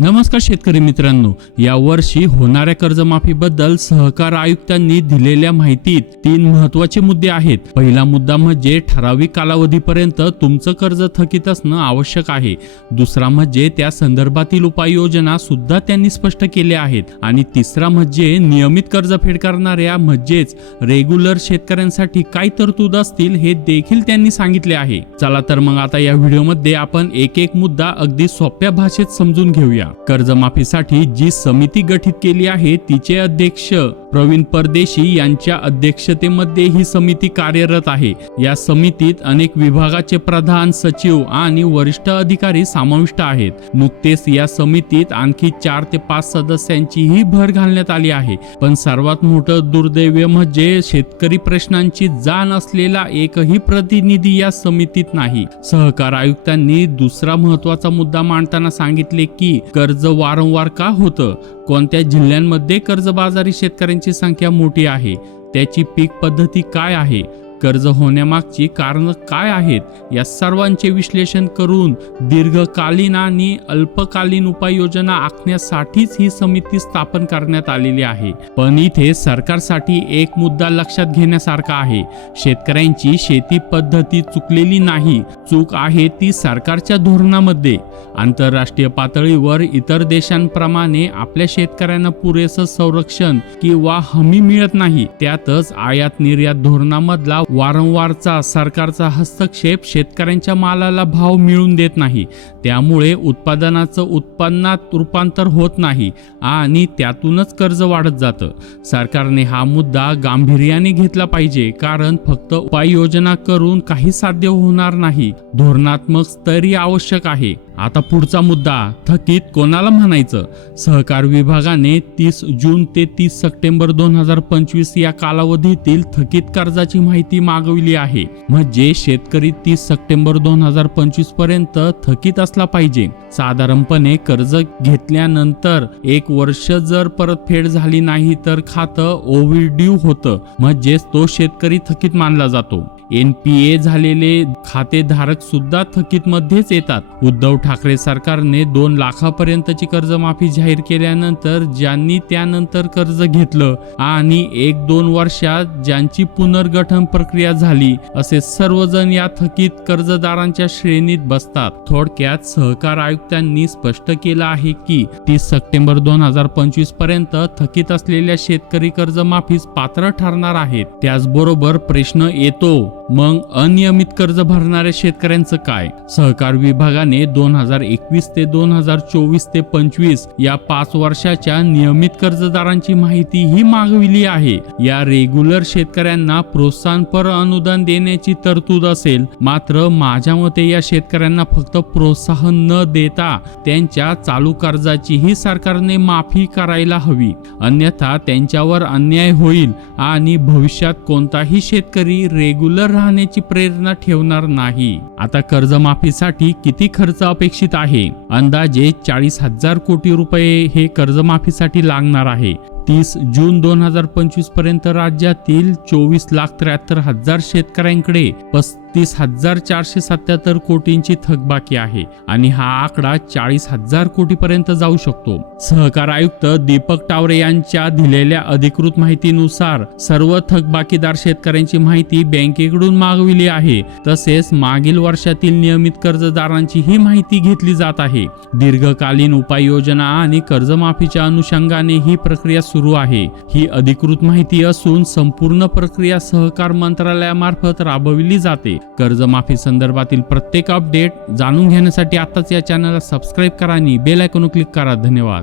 नमस्कार शेतकरी मित्रांनो, या वर्षी होणाऱ्या कर्जमाफीबद्दल सहकार आयुक्तांनी दिलेल्या माहितीत 3 महत्त्वाचे मुद्दे आहेत. पहिला मुद्दा म्हणजे ठराविक कालावधीपर्यंत तुमचं कर्ज थकीत असणं आवश्यक आहे. दुसरा म्हणजे त्या संदर्भातील उपाययोजना सुद्धा त्यांनी स्पष्ट केल्या आहेत. आणि तिसरा म्हणजे नियमित कर्जफेड करणाऱ्या म्हणजेच रेग्युलर शेतकऱ्यांसाठी काय तरतूद असतील हे देखील त्यांनी सांगितले आहे. चला तर मग आता या व्हिडिओमध्ये आपण एक एक मुद्दा अगदी सोप्या भाषेत समजून घेऊया. कर्जमाफीसाठी जी समिती गठीत केली आहे तिचे अध्यक्ष प्रवीण परदेशी यांच्या अध्यक्षतेमध्ये ही समिती कार्यरत आहे. या समितीत अनेक विभागाचे प्रधान सचिव आणि वरिष्ठ अधिकारी समाविष्ट आहेत. नुकतेच या समितीत आणखी 4 ते 5 सदस्यांचीही भर घालण्यात आली आहे. पण सर्वात मोठं दुर्दैव म्हणजे शेतकरी प्रश्नांची जाण असलेला एकही प्रतिनिधी या समितीत नाही. सहकार आयुक्तांनी दुसरा महत्त्वाचा मुद्दा मांडताना सांगितले की कर्ज वारंवार का होतं, कोणत्या जिल्ह्यांमध्ये कर्जबाजारी शेतकऱ्यांची संख्या मोठी आहे, त्याची पीक पद्धती काय आहे, कर्ज होण्यामागची कारणं काय आहेत, या सर्वांचे विश्लेषण करून दीर्घकालीन आणि अल्पकालीन उपाययोजना आखण्यासाठीच ही समिती स्थापन करण्यात आलेली आहे. पण इथे सरकारसाठी एक मुद्दा लक्षात घेण्यासारखा आहे. शेतकऱ्यांची शेती पद्धती चुकलेली नाही, चूक आहे ती सरकारच्या धोरणामध्ये. आंतरराष्ट्रीय पातळीवर इतर देशांप्रमाणे आपल्या शेतकऱ्यांना पुरेसं संरक्षण किंवा हमी मिळत नाही. त्यातच आयात निर्यात धोरणामधला वारंवारचा सरकारचा हस्तक्षेप शेतकऱ्यांच्या मालाला भाव मिळून देत नाही. त्यामुळे उत्पादनाचं उत्पन्नात रूपांतर होत नाही आणि त्यातूनच कर्ज वाढत जातं. सरकारने हा मुद्दा गांभीर्याने घेतला पाहिजे, कारण फक्त उपाययोजना करून काही साध्य होणार नाही. धोरणात्मक स्तरही आवश्यक आहे. आता पुढचा मुद्दा, थकीत कोणाला म्हणायचं? सहकार विभागाने 30 जून ते 30 सप्टेंबर 2025 या कालावधीतील थकीत कर्जाची माहिती मागवली आहे. म्हणजे शेतकरी 30 सप्टेंबर 2025 पर्यंत थकीत असला पाहिजे. साधारणपणे कर्ज घेतल्यानंतर 1 वर्ष जर परतफेड झाली नाही तर खातं ओव्हरड्यू होतं, म्हणजेच तो शेतकरी थकीत मानला जातो. NPA झालेले खातेधारक सुद्धा थकीत मध्येच येतात. उद्धव ठाकरे सरकारने 2 लाखापर्यंतची कर्जमाफी जाहीर केल्यानंतर ज्यांनी त्यानंतर कर्ज घेतलं आणि 1-2 वर्षात ज्यांची पुनर्गठन प्रक्रिया झाली, असे सर्वजण या थकीत कर्जदारांच्या श्रेणीत बसतात. थोडक्यात सहकार आयुक्तांनी स्पष्ट केलं आहे की 30 सप्टेंबर 2025 पर्यंत थकीत असलेल्या शेतकरी कर्जमाफीस पात्र ठरणार आहेत. त्याचबरोबर प्रश्न येतो, मग अनियमित कर्ज भरणाऱ्या शेतकऱ्यांचं काय? सहकार विभागाने 2021 ते 2024 ते 25 या 5 वर्षाच्या नियमित कर्जदारांची माहिती ही मागविली आहे. या रेग्युलर शेतकऱ्यांना प्रोत्साहनपर अनुदान देण्याची तरतूद असेल. मात्र माझ्या मते या शेतकऱ्यांना फक्त प्रोत्साहन न देता त्यांच्या चालू कर्जाचीही सरकारने माफी करायला हवी. अन्यथा त्यांच्यावर अन्याय होईल आणि भविष्यात कोणताही शेतकरी रेग्युलर राहण्याची प्रेरणा ठेवणार नाही. आता कर्जमाफीसाठी किती खर्च अपेक्षित आहे? अंदाजे 40,000 कोटी रुपये हे कर्जमाफीसाठी लागणार आहे. 30 जून 2025 पर्यंत राज्यातील 24,73,000 शेतकऱ्यांकडे 35,477 कोटींची थकबाकी आहे आणि हा आकडा 40,000 कोटी पर्यंत जाऊ शकतो. सहकार आयुक्त दीपक टावरे यांच्या दिलेल्या अधिकृत माहितीनुसार सर्व थकबाकीदार शेतकऱ्यांची माहिती बँकेकडून मागविली आहे. तसेच मागील वर्षातील नियमित कर्जदारांची ही माहिती घेतली जात आहे. दीर्घकालीन उपाययोजना आणि कर्जमाफीच्या अनुषंगाने ही प्रक्रिया सुरू आहे. ही अधिकृत माहिती असून संपूर्ण प्रक्रिया सहकार मंत्रालयामार्फत राबविली जाते. कर्जमाफी संदर्भातील प्रत्येक अपडेट जाणून घेण्यासाठी आताच या चॅनलला सबस्क्राईब करा आणि बेल आयकॉन क्लिक करा. धन्यवाद.